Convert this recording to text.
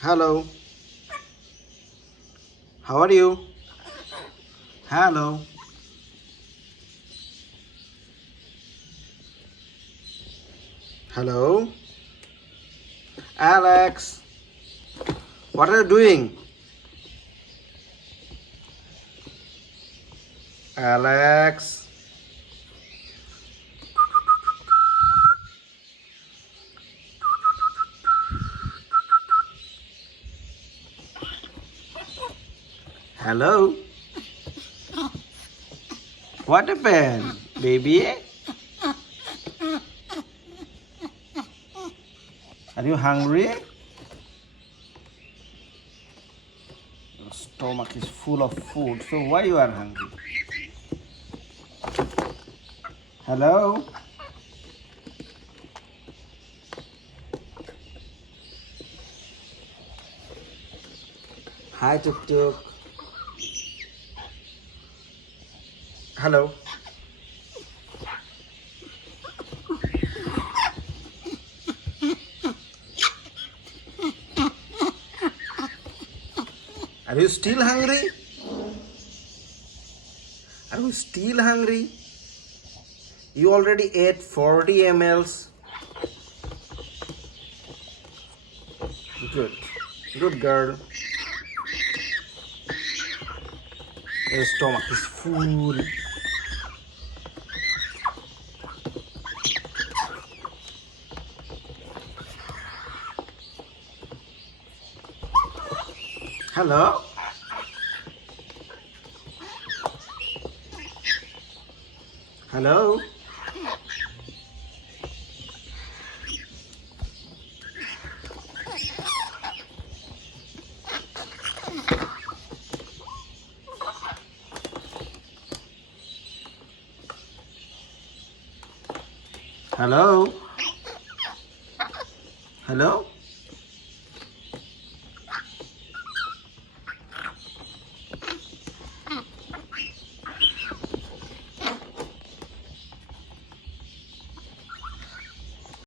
Hello. How are you? Hello. Hello. Alex. What are you doing? Alex. Hello. What happened, baby? Are you hungry? Your stomach is full of food, so why you are hungry? Hello? Hi, Tuk Tuk. Hello. Are you still hungry? Are you still hungry? You already ate 40 mls. Good. Good girl. Your stomach is full. Hello? Hello? Hello? Hello?